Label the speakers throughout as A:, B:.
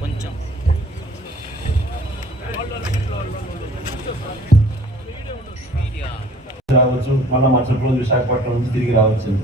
A: కొంచెం.
B: రావచ్చు. మళ్ళీ మరుసటి రోజు విశాఖపట్నం నుంచి తిరిగి రావచ్చు.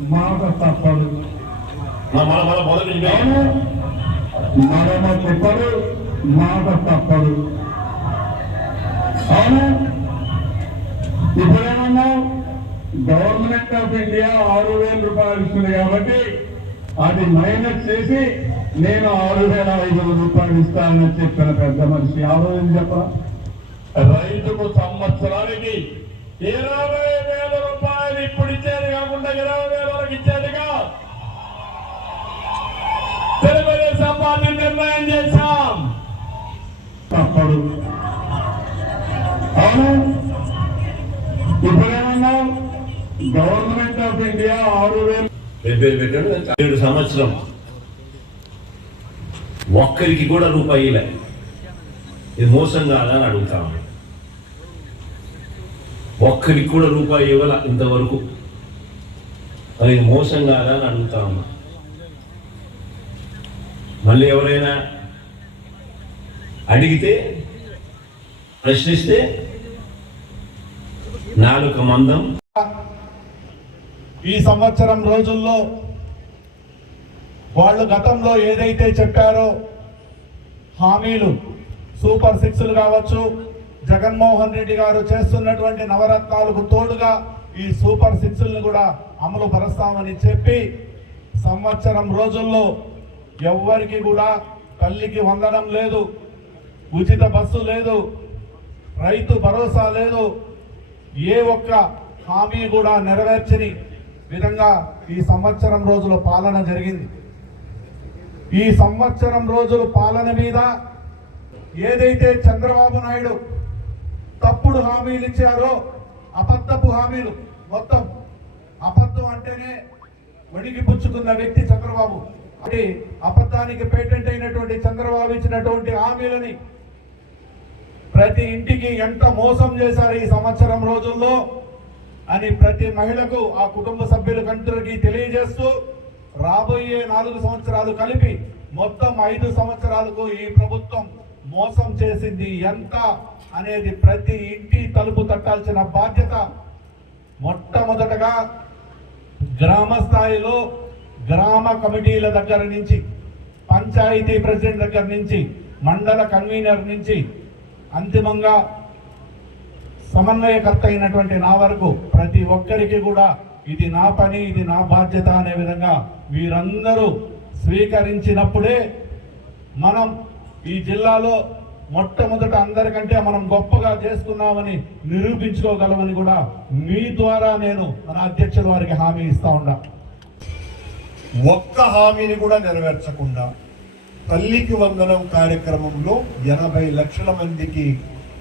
C: మాట తప్పదు. మరమ చెప్పడు మాట తప్పదు. అవును? ఇప్పుడేమన్నా గవర్నమెంట్ ఆఫ్ ఇండియా ఆరు వేల రూపాయలు ఇస్తుంది కాబట్టి అది మైనస్ చేసి నేను ఆరు వేల ఐదు వందల రూపాయలు ఇస్తానని చెప్పిన పెద్ద మనిషి. ఆలోచన చెప్పరా రైతుకు సంవత్సరానికి ఇరవై వేల రూపాయలు ఇప్పుడు ఇచ్చేది కాకుండా ఇరవై వేల వరకు ఇచ్చేదిగా తెలుగుదేశం పార్టీ నిర్ణయం చేశాం. తప్పడు. అవును. గవర్నమెంట్ ఆఫ్ ఇండియా ఆరు వేలు.
B: పెట్టాడు ఏడు సంవత్సరం. ఒక్కరికి కూడా రూపాయి ఇది మోసం కాదా అని అడుగుతాము ఒక్కరికి కూడా రూపాయి ఇవ్వాల ఇంతవరకు. అది మోసం కాదా అని అడుగుతా ఉన్నా మళ్ళీ ఎవరైనా అడిగితే ప్రశ్నిస్తే నాలుక మందం.
C: ఈ సంవత్సరం రోజుల్లో వాళ్ళు గతంలో ఏదైతే చెప్పారో హామీలు సూపర్ సిక్స్లు కావచ్చు జగన్మోహన్ రెడ్డి గారు చేస్తున్నటువంటి నవరత్నాలకు తోడుగా ఈ సూపర్ సిక్స్లను కూడా అమలు పరుస్తామని చెప్పి సంవత్సరం రోజుల్లో ఎవ్వరికి కూడా తల్లికి వందనం లేదు ఉచిత బస్సు లేదు రైతు భరోసా లేదు ఏ ఒక్క హామీ కూడా నెరవేర్చని విధంగా ఈ సంవత్సరం రోజుల పాలన జరిగింది. ఈ సంవత్సరం రోజుల పాలన మీద ఏదైతే చంద్రబాబు నాయుడు తప్పుడు హామీలు ఇచ్చారో అబద్ధపు హామీలు మొత్తం అబద్ధం అంటేనే వణికి పుచ్చుకున్న వ్యక్తి చంద్రబాబు. అది అబద్ధానికి పేటెంట్ అయినటువంటి చంద్రబాబు ఇచ్చినటువంటి హామీలని ప్రతి ఇంటికి ఎంత మోసం చేశారు ఈ సంవత్సరం రోజుల్లో? అని ప్రతి మహిళకు ఆ కుటుంబ సభ్యులకందరికీ తెలియజేస్తూ రాబోయే నాలుగు సంవత్సరాలు కలిపి మొత్తం ఐదు సంవత్సరాలకు ఈ ప్రభుత్వం మోసం చేసింది ఎంత అనేది ప్రతి ఇంటి తలుపు తట్టాల్సిన బాధ్యత మొట్టమొదటగా గ్రామ స్థాయిలో గ్రామ కమిటీల దగ్గర నుంచి పంచాయతీ ప్రెసిడెంట్ దగ్గర నుంచి మండల కన్వీనర్ నుంచి అంతిమంగా సమన్వయకర్త అయినటువంటి నా వరకు ప్రతి ఒక్కరికి కూడా ఇది నా పని ఇది నా బాధ్యత అనే విధంగా వీరందరూ స్వీకరించినప్పుడే మనం ఈ జిల్లాలో మొట్టమొదట అందరికంటే మనం గొప్పగా చేసుకున్నామని నిరూపించుకోగలమని కూడా మీ ద్వారా నేను మన అధ్యక్షుల వారికి హామీ ఇస్తా ఉన్నా.
D: ఒక్క హామీని కూడా నెరవేర్చకుండా తల్లికి వందనం కార్యక్రమంలో ఎనభై లక్షల మందికి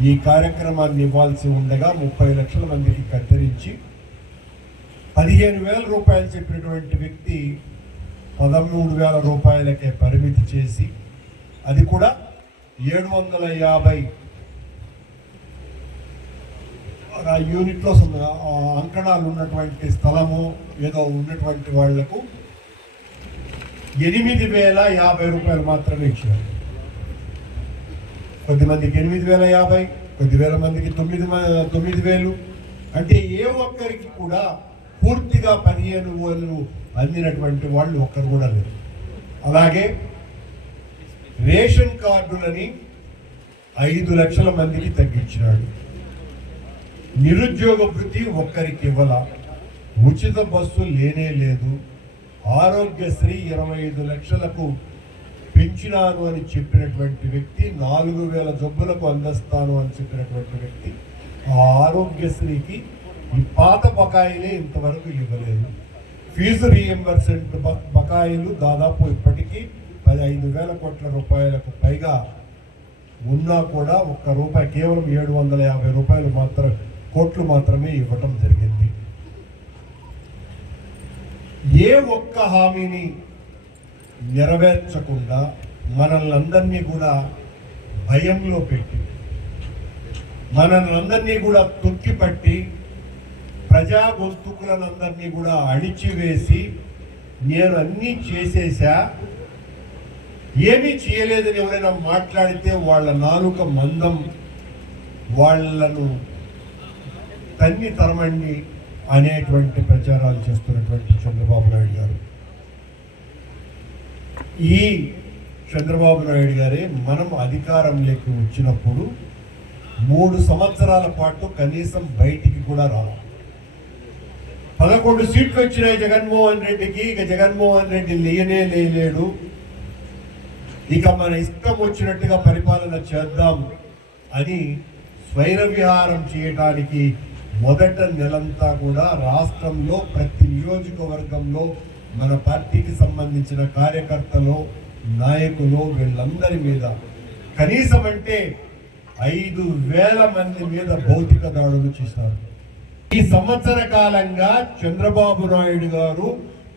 D: ఈ కార్యక్రమాన్ని ఇవ్వాల్సి ఉండగా ముప్పై లక్షల మందికి కత్తిరించి పదిహేను వేల రూపాయలు చెప్పినటువంటి వ్యక్తి పదమూడు వేల రూపాయలకే పరిమితి చేసి అది కూడా ఏడు వందల యాభై యూనిట్లో అంకణాలు ఉన్నటువంటి స్థలము ఏదో ఉన్నటువంటి వాళ్ళకు ఎనిమిది వేల యాభై రూపాయలు మాత్రమే ఇచ్చారు. కొద్దిమందికి ఎనిమిది వేల యాభై కొద్ది వేల మందికి తొమ్మిది మ- తొమ్మిది వేలు. అంటే ఏ ఒక్కరికి కూడా పూర్తిగా పదిహేను వేలు అందినటువంటి వాళ్ళు ఒక్కరు కూడా లేరు. అలాగే రేషన్ కార్డులని ఐదు లక్షల మందికి తగ్గించినాడు. నిరుద్యోగ వృత్తి ఒక్కరికి ఇవ్వాల. ఉచిత బస్సు లేనే లేదు. ఆరోగ్యశ్రీ ఇరవై ఐదు లక్షలకు పెంచినాను అని చెప్పినటువంటి వ్యక్తి నాలుగు వేల జబ్బులకు అందిస్తాను అని చెప్పినటువంటి వ్యక్తి ఆ ఆరోగ్యశ్రీకి ఈ పాత బకాయిలే ఇంతవరకు ఇవ్వలేదు. ఫీజు రీఎంబర్స్మెంట్ బ- బకాయిలు దాదాపు ఇప్పటికీ పదహైదు వేల కోట్ల రూపాయలకు పైగా ఉన్నా కూడా ఒక్క రూపాయి కేవలం ఏడు వందల యాభై రూపాయలు మాత్రం కోట్లు మాత్రమే ఇవ్వటం జరిగింది. ఏ ఒక్క హామీని నెరవేర్చకుండా మనల్ని కూడా భయంలో పెట్టి మనల్ని కూడా తొక్కిపట్టి ప్రజా గొంతుకులనందరినీ కూడా అణిచివేసి నేను అన్నీ చేసేసా. ఏమీ చేయలేదని ఎవరైనా మాట్లాడితే వాళ్ళ నాలుక మందం వాళ్ళను తన్ని తరమండి అనేటువంటి ప్రచారాలు చేస్తున్నటువంటి చంద్రబాబు నాయుడు గారు. ఈ చంద్రబాబు నాయుడు గారే మనం అధికారంలోకి వచ్చినప్పుడు మూడు సంవత్సరాల పాటు కనీసం బయటికి కూడా రావాలి. పదకొండు సీట్లు వచ్చినాయి జగన్మోహన్ రెడ్డికి ఇక జగన్మోహన్ రెడ్డి లేనే లేలేడు. ఇక మన ఇష్టం వచ్చినట్టుగా పరిపాలన చేద్దాం అని స్వైర విహారం చేయడానికి మొదట నెలంతా కూడా రాష్ట్రంలో ప్రతి నియోజకవర్గంలో మన పార్టీకి సంబంధించిన కార్యకర్తలు నాయకులు వీళ్ళందరి మీద కనీసం అంటే ఐదు వేల మంది మీద భౌతిక దాడులు చేశారు. ఈ సంవత్సర కాలంగా చంద్రబాబు నాయుడు గారు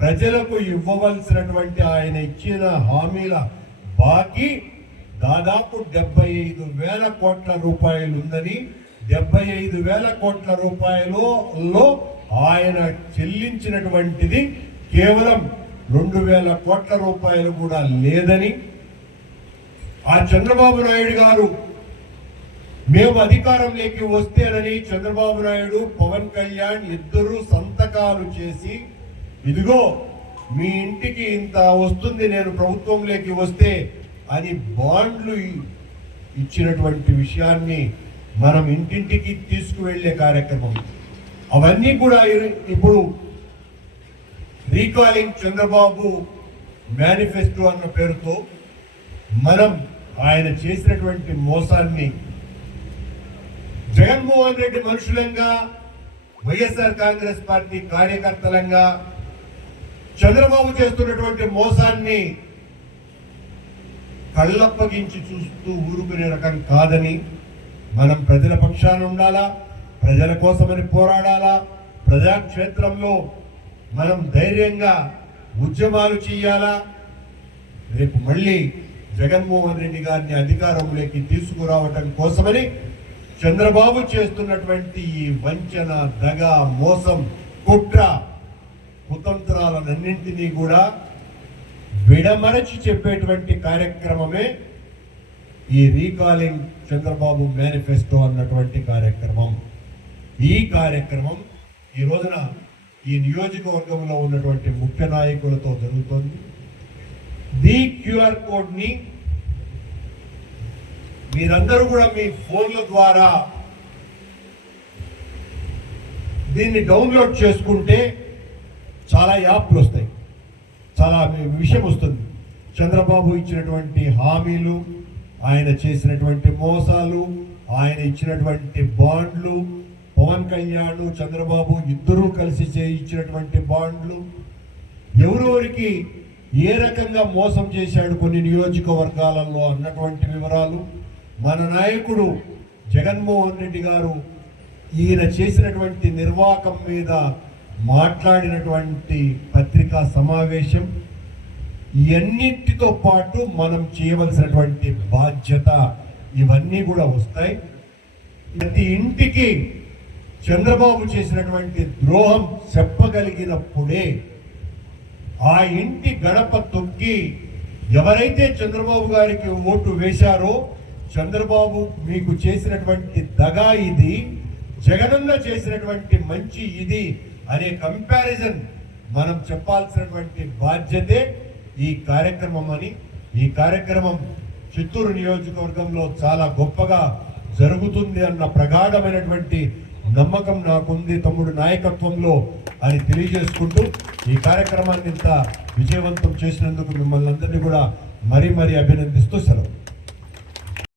D: ప్రజలకు ఇవ్వవలసినటువంటి ఆయన ఇచ్చిన హామీల బాకీ దాదాపు డెబ్బై ఐదు వేల కోట్ల రూపాయలు ఉందని డెబ్బై ఐదు వేల కోట్ల రూపాయలలో ఆయన చెల్లించినటువంటిది కేవలం రెండు వేల కోట్ల రూపాయలు కూడా లేదని ఆ చంద్రబాబు నాయుడు గారు మేము అధికారంలోకి వస్తేనని చంద్రబాబు నాయుడు పవన్ కళ్యాణ్ ఇద్దరు సంతకాలు చేసి ఇదిగో మీ ఇంటికి ఇంత వస్తుంది నేను ప్రభుత్వంలోకి వస్తే అని బాండ్లు ఇచ్చినటువంటి విషయాన్ని మనం ఇంటింటికి తీసుకువెళ్ళే కార్యక్రమం. అవన్నీ కూడా ఇ- ఇప్పుడు రీకాలింగ్ చంద్రబాబు మేనిఫెస్టో అన్న పేరుతో మనం ఆయన చేసినటువంటి మోసాన్ని జగన్మోహన్ రెడ్డి మనుషులంగా వైఎస్ఆర్ కాంగ్రెస్ పార్టీ కార్యకర్తలంగా చంద్రబాబు చేస్తున్నటువంటి మోసాన్ని కళ్ళప్పగించి చూస్తూ ఊరుకునే రకం కాదని మనం ప్రజల పక్షాన ఉండాలా? ప్రజల కోసమని పోరాడాలా? ప్రజాక్షేత్రంలో మనం ధైర్యంగా ఉద్యమాలు చేయాలా? రేపు మళ్ళీ జగన్మోహన్ రెడ్డి గారిని అధికారంలోకి తీసుకురావటం కోసమని చంద్రబాబు చేస్తున్నటువంటి ఈ వంచన దగ మోసం కుట్ర కుతంత్రాలన్నింటినీ కూడా విడమరచి చెప్పేటువంటి కార్యక్రమమే ఈ రీకాలింగ్ చంద్రబాబు మేనిఫెస్టో అన్నటువంటి కార్యక్రమం. ఈ కార్యక్రమం ఈ రోజున ఈ నియోజకవర్గంలో ఉన్నటువంటి ముఖ్య నాయకులతో జరుగుతోంది. ది క్యూఆర్ కోడ్ని మీరందరూ కూడా మీ ఫోన్ల ద్వారా దీన్ని డౌన్లోడ్ చేసుకుంటే చాలా యాప్లు వస్తాయి. చాలా విషయం వస్తుంది. చంద్రబాబు ఇచ్చినటువంటి హామీలు ఆయన చేసినటువంటి మోసాలు ఆయన ఇచ్చినటువంటి బాండ్లు పవన్ కళ్యాణ్ చంద్రబాబు ఇద్దరూ కలిసి చేయించినటువంటి బాండ్లు ఎవరెవరికి ఏ రకంగా మోసం చేశాడు కొన్ని నియోజకవర్గాలలో అన్నటువంటి వివరాలు. మన నాయకుడు జగన్మోహన్ రెడ్డి గారు ఈయన చేసినటువంటి నిర్వాహకం మీద మాట్లాడినటువంటి పత్రికా సమావేశం. ఇవన్నిటితో పాటు మనం చేయవలసినటువంటి బాధ్యత ఇవన్నీ కూడా వస్తాయి. ప్రతి ఇంటికి చంద్రబాబు చేసినటువంటి ద్రోహం చెప్పగలిగినప్పుడే ఆ ఇంటి గడప తొక్కి ఎవరైతే చంద్రబాబు గారికి ఓటు వేశారో చంద్రబాబు మీకు చేసినటువంటి దగా ఇది జగనన్న చేసినటువంటి మంచి ఇది అనే కంపారిజన్ మనం చెప్పాల్సినటువంటి బాధ్యతే ఈ కార్యక్రమం అని. ఈ కార్యక్రమం చిత్తూరు నియోజకవర్గంలో చాలా గొప్పగా జరుగుతుంది అన్న ప్రగాఢమైనటువంటి నమ్మకం నాకుంది తమ్ముడు నాయకత్వంలో అని తెలియజేసుకుంటూ ఈ కార్యక్రమాన్ని ఇంత విజయవంతం చేసినందుకు మిమ్మల్ని అందరినీ కూడా మరీ మరీ అభినందిస్తూ సెలవు.